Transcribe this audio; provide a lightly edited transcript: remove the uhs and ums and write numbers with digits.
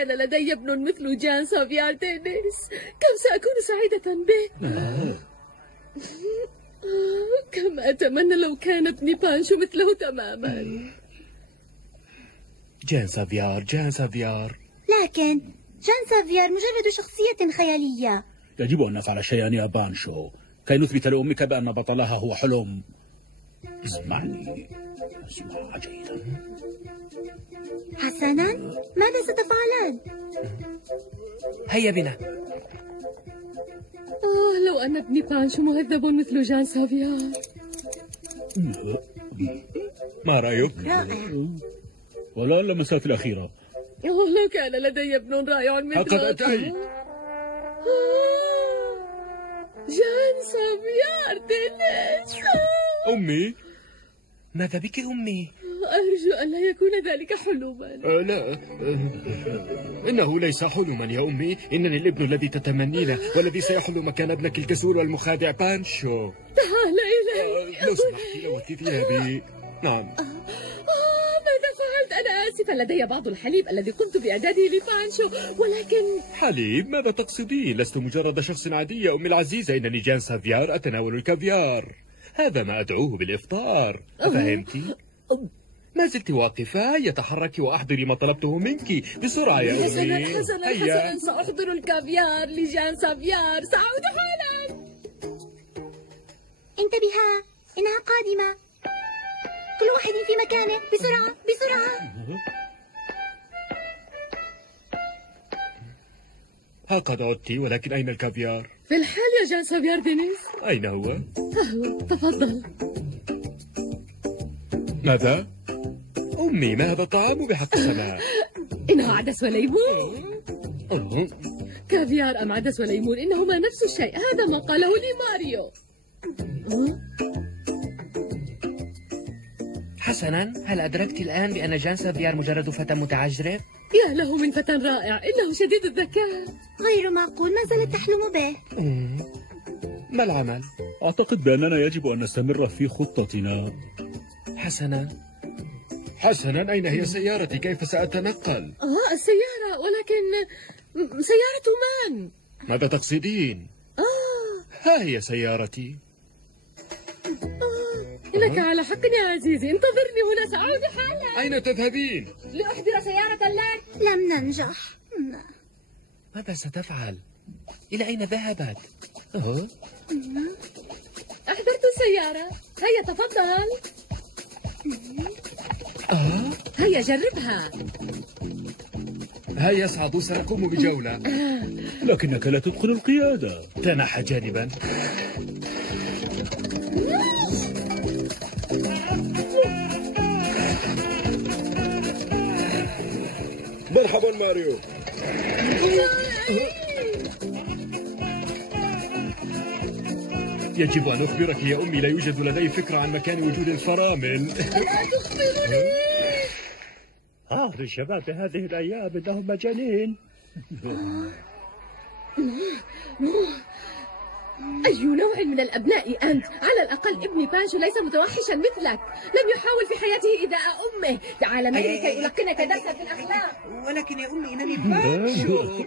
كان لدي ابن مثل جان سافيار دينيس كم سأكون سعيدة به. كم أتمنى لو كان ابني بانشو مثله تماما. جان سافيار، جان سافيار. لكن جان سافيار مجرد شخصية خيالية. يجب أن نفعل شيئا يا بانشو كي نثبت لأمك بأن بطلها هو حلم. اسمعني، اسمع جيدا. حسنا، ماذا ستفعلان؟ هيا بنا. لو أن ابني بانشو مهذب مثل جان سافيار. ما رأيك؟ رائع. والآن اللمسات الأخيرة. لو كان لدي ابن رائع مثل لقد أتيت. جان سافيار دينيس. أمي، ماذا بك أمي؟ أرجو أن لا يكون ذلك حلما. لا، إنه ليس حلما يا أمي. إنني الابن الذي تتمنينه والذي سيحل مكان ابنك الكسول والمخادع بانشو. تعال إلي. لو سمحت لوثي ثيابي. نعم. ماذا فعلت؟ أنا آسفة، لدي بعض الحليب الذي قمت بإعداده لبانشو، ولكن... حليب؟ ماذا تقصدين؟ لست مجرد شخص عادي يا أمي العزيزة. إنني جان سافيار أتناول الكافيار. هذا ما أدعوه بالإفطار. أفهمت؟ ما زلت واقفة؟ يتحرك وأحضري ما طلبته منك بسرعة يا أمي. حسنا سأحضر الكافيار لجان سافيار. سأعود حالا. انتبها، إنها قادمة. كل واحد في مكانه. بسرعة بسرعة. ها قد عدت، ولكن أين الكافيار؟ في الحال يا جان سافيار دينيس. أين هو؟ تفضل. ماذا؟ أمي، ما هذا الطعام بحق سماء؟ إنه عدس وليمون. كافيار أم عدس وليمون، إنهما نفس الشيء. هذا ما قاله لي ماريو. حسنا، هل أدركت الآن بأن جان سافيار مجرد فتى متعجرف؟ يا له من فتى رائع، إنه شديد الذكاء. غير معقول، ما زالت تحلم به. ما العمل؟ أعتقد بأننا يجب أن نستمر في خطتنا. حسنا، أين هي سيارتي؟ كيف سأتنقل؟ السيارة، ولكن سيارة من؟ ماذا تقصدين؟ ها هي سيارتي. إنك على حق يا عزيزي. انتظرني هنا، سأعود حالا. أين تذهبين؟ لأحضر سيارة لك. لم ننجح. ماذا ستفعل؟ إلى أين ذهبت؟ أحضرت السيارة. هيا تفضل. هيا جربها. هيا اصعدوا، سنقوم بجولة. لكنك لا تتقن القيادة. تنحى جانبا. مرحبا ماريو. يجب أن أخبرك يا أمي، لا يوجد لدي فكرة عن مكان وجود الفرامل. لا تخبرني. الشباب في هذه الأيام إنهم مجانين. أي نوع من الأبناء أنت؟ على الأقل ابني بانشو ليس متوحشا مثلك. لم يحاول في حياته إيذاء أمه. تعال معي كي ألقنك درسا في الأخلاق. ولكن يا أمي إنني بانشو.